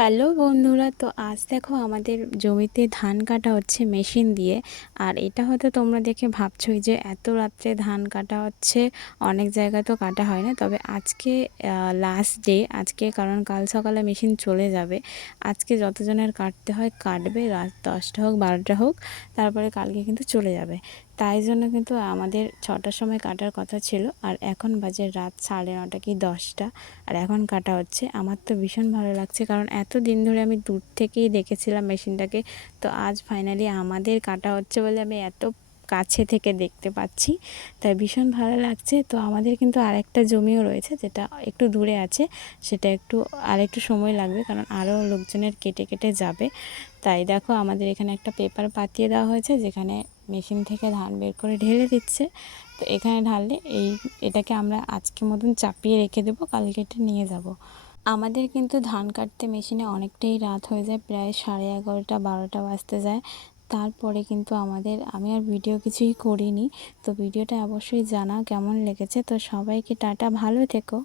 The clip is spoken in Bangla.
হ্যালো বন্ধুরা, তো আজ দেখো আমাদের জমিতে ধান কাটা হচ্ছে মেশিন দিয়ে। আর এটা হয়তো তোমরা দেখে ভাবছোই যে এত রাত্রে ধান কাটা হচ্ছে, অনেক জায়গায় তো কাটা হয় না। তবে আজকে লাস্ট ডে আজকে, কারণ কাল সকালে মেশিন চলে যাবে। আজকে যতজনের কাটতে হয় কাটবে, রাত 10টা হোক 12টা হোক, তারপরে কালকে কিন্তু চলে যাবে। তাই জন্য কিন্তু আমাদের 6টার সময় কাটার কথা ছিল, আর এখন বাজে রাত 9:30 কি 10টা, আর এখন কাটা হচ্ছে। আমার তো ভীষণ ভালো লাগছে, কারণ এত দিন ধরে আমি দূর থেকেই দেখেছিলাম মেশিনটাকে। তো আজ ফাইনালি আমাদের কাটা হচ্ছে বলে আমি এত কাছে থেকে দেখতে পাচ্ছি, তাই ভীষণ ভালো লাগছে। তো আমাদের কিন্তু আরেকটা জমিও রয়েছে যেটা একটু দূরে আছে, সেটা আরেকটু সময় লাগবে, কারণ আরও লোকজনের কেটে কেটে যাবে। তাই দেখো আমাদের এখানে একটা পেপার পাতিয়ে দেওয়া হয়েছে, যেখানে মেশিন থেকে ধান বের করে ঢেলে দিচ্ছে। তো এখানে ঢাললে এটাকে আমরা আজকের মতন চাপিয়ে রেখে দেবো, কালকে এটা নিয়ে যাব। আমাদের কিন্তু ধান কাটতে মেশিনে অনেকটাই রাত হয়ে যায়, প্রায় 11:30 12টা বাজতে যায়। তারপরে কিন্তু আমি আর ভিডিও কিছুই করিনি। তো ভিডিওটা অবশ্যই জানাও কেমন লেগেছে। তো সবাইকে টাটা, ভালো থেকো।